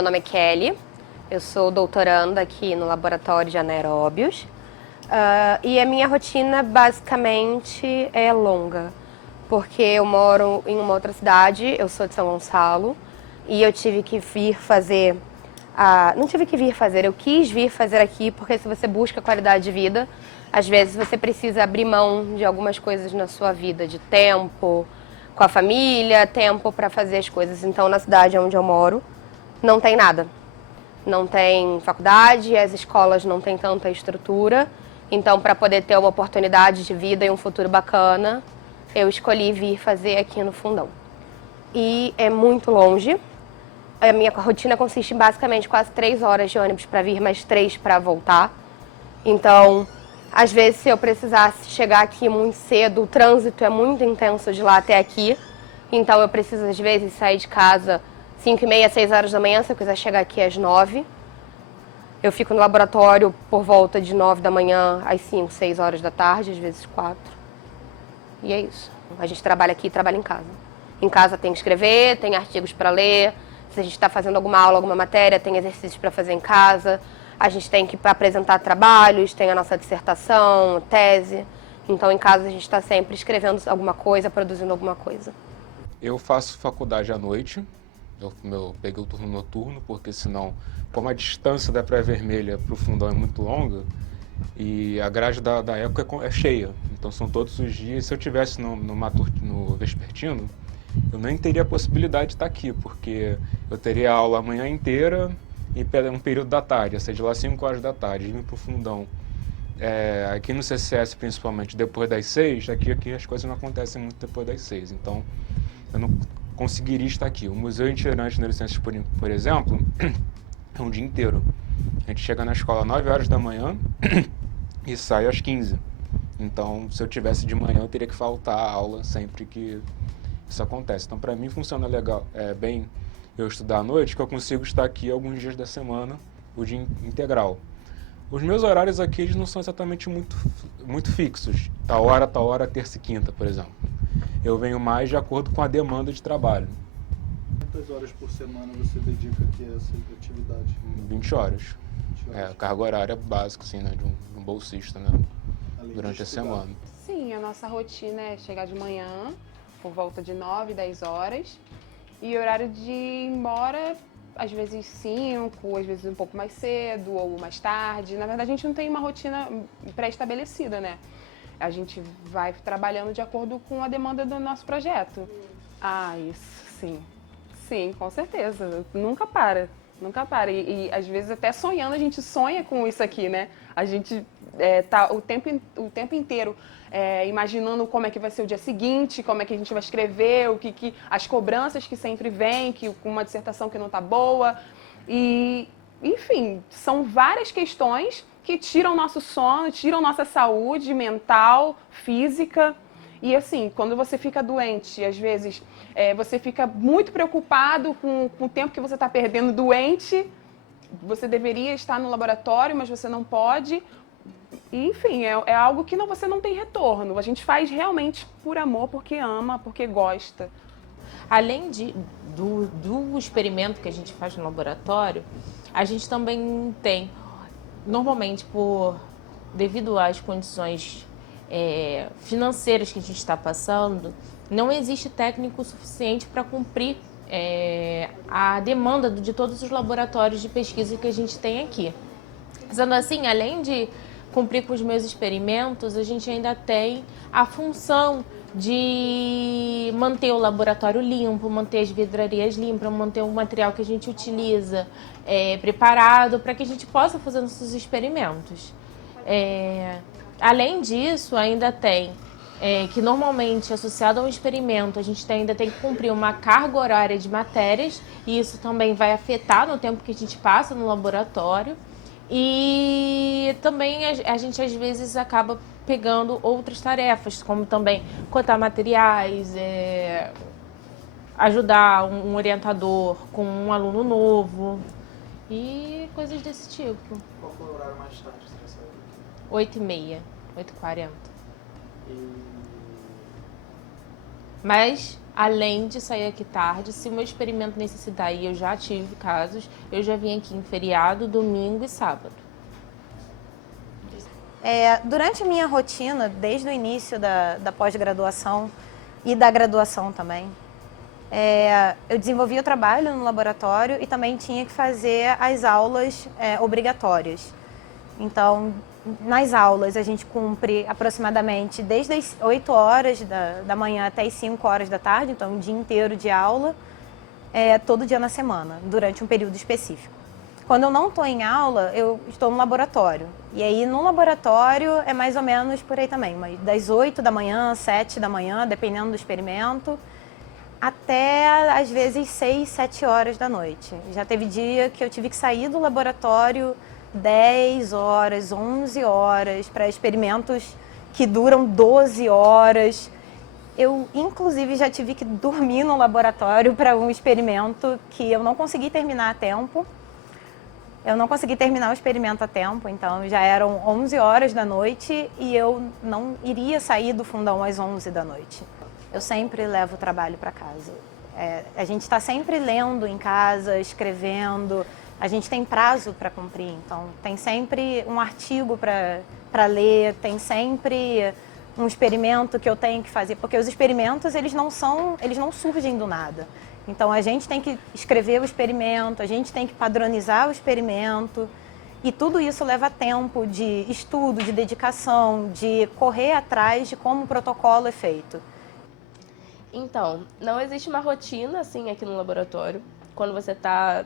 meu nome é Kelly, eu sou doutoranda aqui no laboratório de anaeróbios e a minha rotina basicamente é longa, porque eu moro em uma outra cidade, eu sou de São Gonçalo e eu tive que vir fazer, não tive que vir fazer, eu quis vir fazer aqui porque se você busca qualidade de vida, às vezes você precisa abrir mão de algumas coisas na sua vida, de tempo com a família, tempo para fazer as coisas. Então, na cidade onde eu moro, não tem nada. Não tem faculdade, as escolas não têm tanta estrutura. Então, para poder ter uma oportunidade de vida e um futuro bacana, eu escolhi vir fazer aqui no Fundão. E é muito longe. A minha rotina consiste em basicamente quase 3 horas de ônibus para vir, mais 3 para voltar. Então, às vezes, se eu precisasse chegar aqui muito cedo, o trânsito é muito intenso de lá até aqui. Então, eu preciso, às vezes, sair de casa 5h30, 6 horas da manhã, se eu quiser chegar aqui às 9. Eu fico no laboratório por volta de 9 da manhã às 5, 6 horas da tarde, às vezes 4. E é isso. A gente trabalha aqui e trabalha em casa. Em casa tem que escrever, tem artigos para ler. Se a gente está fazendo alguma aula, alguma matéria, tem exercícios para fazer em casa. A gente tem que apresentar trabalhos, tem a nossa dissertação, tese. Então, em casa, a gente está sempre escrevendo alguma coisa, produzindo alguma coisa. Eu faço faculdade à noite. Eu peguei o turno noturno, porque senão, como a distância da Praia Vermelha para o Fundão é muito longa, e a grade da época é cheia. Então, são todos os dias. Se eu tivesse no vespertino, eu nem teria a possibilidade de estar aqui, porque eu teria aula a manhã inteira e um período da tarde, ia ser de lá 5 horas da tarde, indo para o Fundão. Aqui no CCS, principalmente, depois das 6, aqui as coisas não acontecem muito depois das 6, então eu não conseguiria estar aqui. O Museu Itinerante na Licença, por exemplo, é um dia inteiro. A gente chega na escola às 9 horas da manhã e sai às 15. Então, se eu tivesse de manhã, eu teria que faltar a aula sempre que isso acontece. Então, para mim, funciona legal, bem eu estudar à noite, que eu consigo estar aqui alguns dias da semana, o dia integral. Os meus horários aqui eles não são exatamente muito fixos. Tal hora, terça e quinta, por exemplo. Eu venho mais de acordo com a demanda de trabalho. Quantas horas por semana você dedica aqui a essa atividade? 20 horas. 20 horas. Carga horária básica, assim, né, de um bolsista, né, durante a semana. Sim, a nossa rotina é chegar de manhã, por volta de 9, 10 horas. E horário de ir embora, às vezes 5, às vezes um pouco mais cedo ou mais tarde. Na verdade, a gente não tem uma rotina pré-estabelecida, né? A gente vai trabalhando de acordo com a demanda do nosso projeto. Isso, sim. Sim, com certeza. Nunca para. Nunca para. E às vezes até sonhando, a gente sonha com isso aqui, né? A gente tá o tempo inteiro imaginando como é que vai ser o dia seguinte, como é que a gente vai escrever, as cobranças que sempre vêm, com uma dissertação que não está boa. E, enfim, são várias questões que tiram nosso sono, tiram nossa saúde mental, física. E assim, quando você fica doente, às vezes você fica muito preocupado com o tempo que você está perdendo doente. Você deveria estar no laboratório, mas você não pode. E, enfim, é algo que você não tem retorno. A gente faz realmente por amor, porque ama, porque gosta. Além do experimento que a gente faz no laboratório, a gente também tem, normalmente, devido às condições financeiras que a gente está passando, não existe técnico suficiente para cumprir a demanda de todos os laboratórios de pesquisa que a gente tem aqui. Sendo assim, além de cumprir com os meus experimentos, a gente ainda tem a função de manter o laboratório limpo, manter as vidrarias limpas, manter o material que a gente utiliza preparado para que a gente possa fazer nossos experimentos. Além disso, ainda tem que normalmente associado a um experimento a gente ainda tem que cumprir uma carga horária de matérias e isso também vai afetar no tempo que a gente passa no laboratório. E também a gente às vezes acaba pegando outras tarefas, como também cotar materiais, ajudar um orientador com um aluno novo e coisas desse tipo. Qual foi o horário mais tarde que você saiu? 8h30, 8h40. Mas, além de sair aqui tarde, se o meu experimento necessitar, e eu já tive casos, eu já vim aqui em feriado, domingo e sábado. Durante a minha rotina, desde o início da pós-graduação e da graduação também, eu desenvolvia o trabalho no laboratório e também tinha que fazer as aulas obrigatórias. Então, nas aulas, a gente cumpre aproximadamente desde as 8 horas da manhã até as 5 horas da tarde, então um dia inteiro de aula, todo dia na semana, durante um período específico. Quando eu não estou em aula, eu estou no laboratório. E aí, no laboratório, é mais ou menos por aí também, mas das 8 da manhã, 7 da manhã, dependendo do experimento, até, às vezes, 6, 7 horas da noite. Já teve dia que eu tive que sair do laboratório 10 horas, 11 horas, para experimentos que duram 12 horas. Eu, inclusive, já tive que dormir no laboratório para um experimento que eu não consegui terminar a tempo. Eu não consegui terminar o experimento a tempo, então já eram 11 horas da noite e eu não iria sair do fundão às 11 da noite. Eu sempre levo o trabalho para casa. A gente está sempre lendo em casa, escrevendo. A gente tem prazo para cumprir, então tem sempre um artigo para ler, tem sempre um experimento que eu tenho que fazer, porque os experimentos eles não surgem do nada. Então a gente tem que escrever o experimento, a gente tem que padronizar o experimento e tudo isso leva tempo de estudo, de dedicação, de correr atrás de como o protocolo é feito. Então, não existe uma rotina assim aqui no laboratório. Quando você está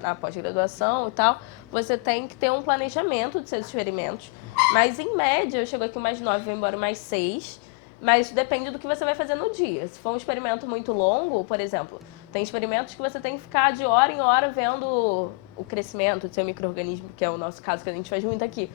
na pós-graduação e tal, você tem que ter um planejamento de seus experimentos. Mas, em média, eu chego aqui mais 9, vou embora mais 6. Mas depende do que você vai fazer no dia. Se for um experimento muito longo, por exemplo, tem experimentos que você tem que ficar de hora em hora vendo o crescimento do seu micro-organismo, que é o nosso caso que a gente faz muito aqui.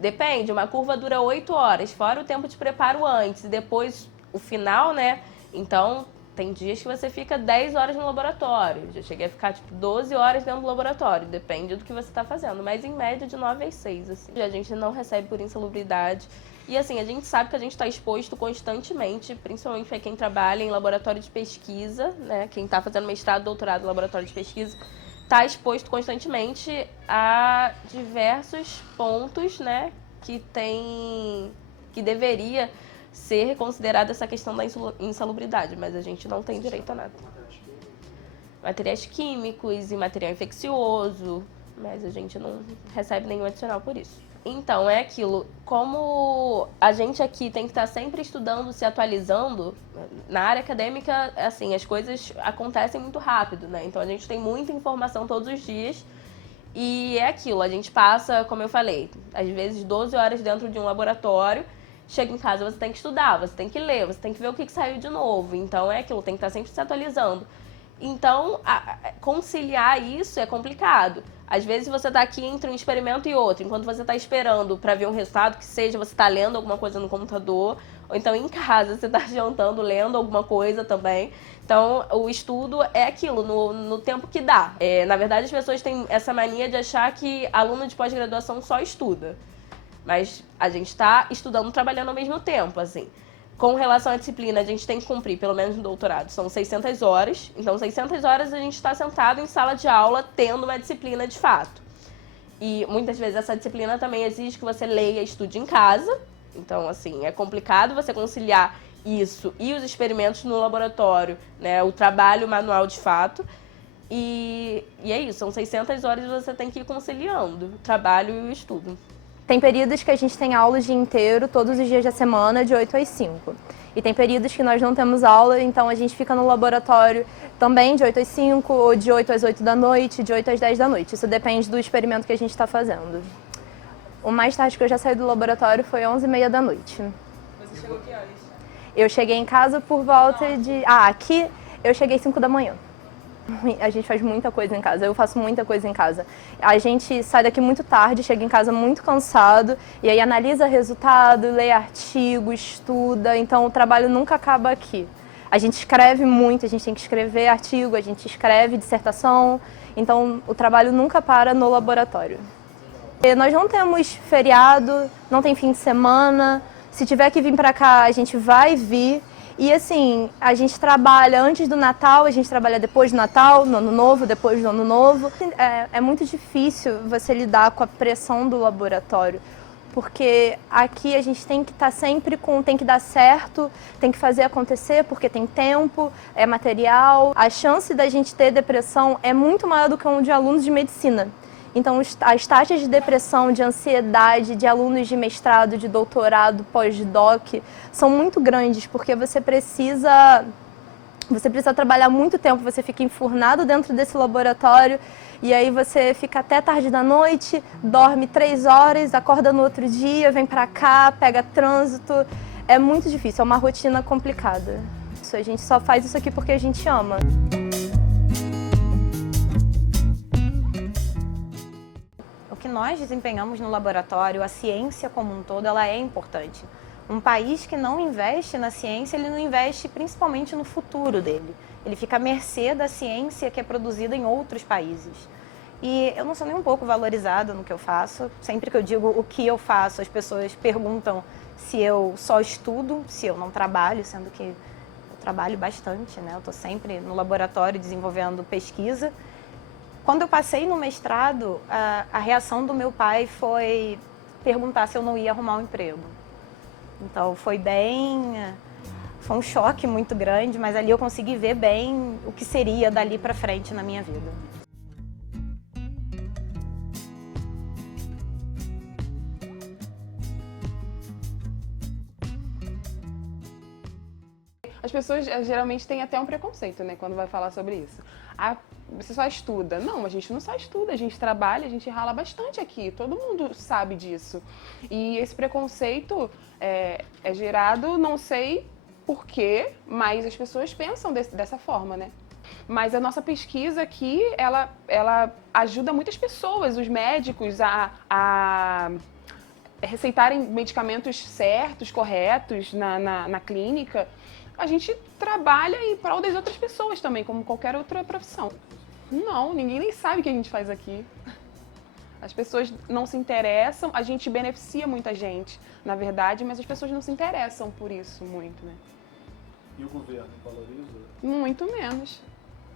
Depende, uma curva dura 8 horas, fora o tempo de preparo antes e depois o final, né? Então, tem dias que você fica 10 horas no laboratório. Já cheguei a ficar, 12 horas dentro do laboratório. Depende do que você está fazendo. Mas, em média, de 9 às 6, assim. A gente não recebe por insalubridade. E, assim, a gente sabe que a gente está exposto constantemente, principalmente para quem trabalha em laboratório de pesquisa, né? Quem está fazendo mestrado, doutorado em laboratório de pesquisa, está exposto constantemente a diversos pontos, né? Que deveria ser considerada essa questão da insalubridade, mas a gente não tem direito a nada. Materiais químicos e material infeccioso, mas a gente não recebe nenhum adicional por isso. Então, é aquilo, como a gente aqui tem que estar sempre estudando, se atualizando, na área acadêmica, assim, as coisas acontecem muito rápido, né? Então, a gente tem muita informação todos os dias e é aquilo, a gente passa, como eu falei, às vezes 12 horas dentro de um laboratório. Chega em casa, você tem que estudar, você tem que ler, você tem que ver o que saiu de novo. Então, é aquilo, tem que estar sempre se atualizando. Então, conciliar isso é complicado. Às vezes, você está aqui entre um experimento e outro. Enquanto você está esperando para ver um resultado, que seja você está lendo alguma coisa no computador, ou então em casa você está jantando, lendo alguma coisa também. Então, o estudo é aquilo, no tempo que dá. Na verdade, as pessoas têm essa mania de achar que aluno de pós-graduação só estuda. Mas a gente está estudando, trabalhando ao mesmo tempo, assim. Com relação à disciplina, a gente tem que cumprir, pelo menos no doutorado, são 600 horas. Então, 600 horas a gente está sentado em sala de aula, tendo uma disciplina de fato. E muitas vezes essa disciplina também exige que você leia e estude em casa. Então, assim, é complicado você conciliar isso e os experimentos no laboratório, né? O trabalho manual de fato. E é isso, são 600 horas e você tem que ir conciliando o trabalho e o estudo. Tem períodos que a gente tem aula o dia inteiro, todos os dias da semana, de 8 às 5. E tem períodos que nós não temos aula, então a gente fica no laboratório também de 8 às 5, ou de 8 às 8 da noite, de 8 às 10 da noite. Isso depende do experimento que a gente está fazendo. O mais tarde que eu já saí do laboratório foi 11h30 da noite. Você chegou que horas? Eu cheguei em casa por volta de... aqui eu cheguei 5 da manhã. A gente faz muita coisa em casa, eu faço muita coisa em casa. A gente sai daqui muito tarde, chega em casa muito cansado, e aí analisa resultado, lê artigo, estuda, então o trabalho nunca acaba aqui. A gente escreve muito, a gente tem que escrever artigo, a gente escreve dissertação, então o trabalho nunca para no laboratório. E nós não temos feriado, não tem fim de semana, se tiver que vir para cá a gente vai vir. E assim, a gente trabalha antes do Natal, a gente trabalha depois do Natal, no Ano Novo, depois do Ano Novo. É muito difícil você lidar com a pressão do laboratório, porque aqui a gente tem que estar sempre tem que dar certo, tem que fazer acontecer, porque tem tempo, é material. A chance da gente ter depressão é muito maior do que um de alunos de medicina. Então, as taxas de depressão, de ansiedade de alunos de mestrado, de doutorado, pós-doc, são muito grandes, porque você precisa trabalhar muito tempo, você fica enfurnado dentro desse laboratório, e aí você fica até tarde da noite, dorme 3 horas, acorda no outro dia, vem pra cá, pega trânsito. É muito difícil, é uma rotina complicada. A gente só faz isso aqui porque a gente ama. O que nós desempenhamos no laboratório, a ciência como um todo, ela é importante. Um país que não investe na ciência, ele não investe principalmente no futuro dele. Ele fica à mercê da ciência que é produzida em outros países. E eu não sou nem um pouco valorizada no que eu faço. Sempre que eu digo o que eu faço, as pessoas perguntam se eu só estudo, se eu não trabalho, sendo que eu trabalho bastante, né? Eu estou sempre no laboratório desenvolvendo pesquisa. Quando eu passei no mestrado, a reação do meu pai foi perguntar se eu não ia arrumar um emprego. Então foi um choque muito grande, mas ali eu consegui ver bem o que seria dali para frente na minha vida. As pessoas geralmente têm até um preconceito, né, quando vai falar sobre isso. Você só estuda. Não, a gente não só estuda, a gente trabalha, a gente rala bastante aqui. Todo mundo sabe disso. E esse preconceito é gerado, não sei por quê, mas as pessoas pensam dessa forma, né? Mas a nossa pesquisa aqui, ela ajuda muitas pessoas, os médicos, a receitarem medicamentos certos, corretos na clínica. A gente trabalha em prol das outras pessoas também, como qualquer outra profissão. Não, ninguém nem sabe o que a gente faz aqui. As pessoas não se interessam, a gente beneficia muita gente, na verdade, mas as pessoas não se interessam por isso muito, né? E o governo valoriza? Muito menos.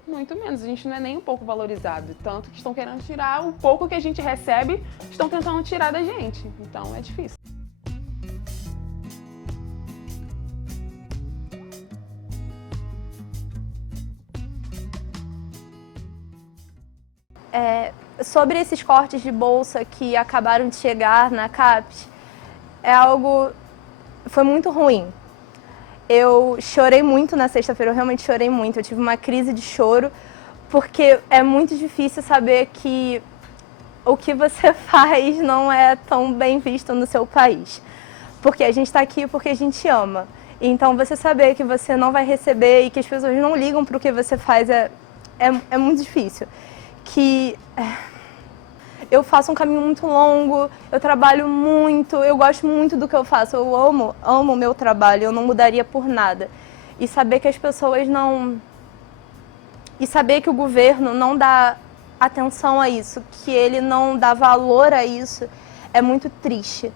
Muito menos. A gente não é nem um pouco valorizado. Tanto que estão querendo tirar o pouco que a gente recebe, estão tentando tirar da gente. Então é difícil. Sobre esses cortes de bolsa que acabaram de chegar na CAPES, foi muito ruim. Eu chorei muito na sexta-feira, eu realmente chorei muito. Eu tive uma crise de choro, porque é muito difícil saber que o que você faz não é tão bem visto no seu país. Porque a gente está aqui porque a gente ama. Então, você saber que você não vai receber e que as pessoas não ligam para o que você faz é muito difícil. Eu faço um caminho muito longo, eu trabalho muito, eu gosto muito do que eu faço, eu amo o meu trabalho, eu não mudaria por nada. E saber que as pessoas não... E saber que o governo não dá atenção a isso, que ele não dá valor a isso, é muito triste.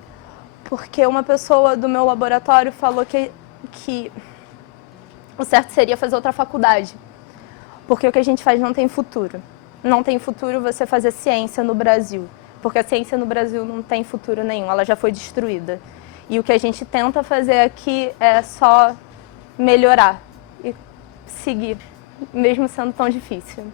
Porque uma pessoa do meu laboratório falou que o certo seria fazer outra faculdade, porque o que a gente faz não tem futuro. Não tem futuro você fazer ciência no Brasil, porque a ciência no Brasil não tem futuro nenhum, ela já foi destruída. E o que a gente tenta fazer aqui é só melhorar e seguir, mesmo sendo tão difícil.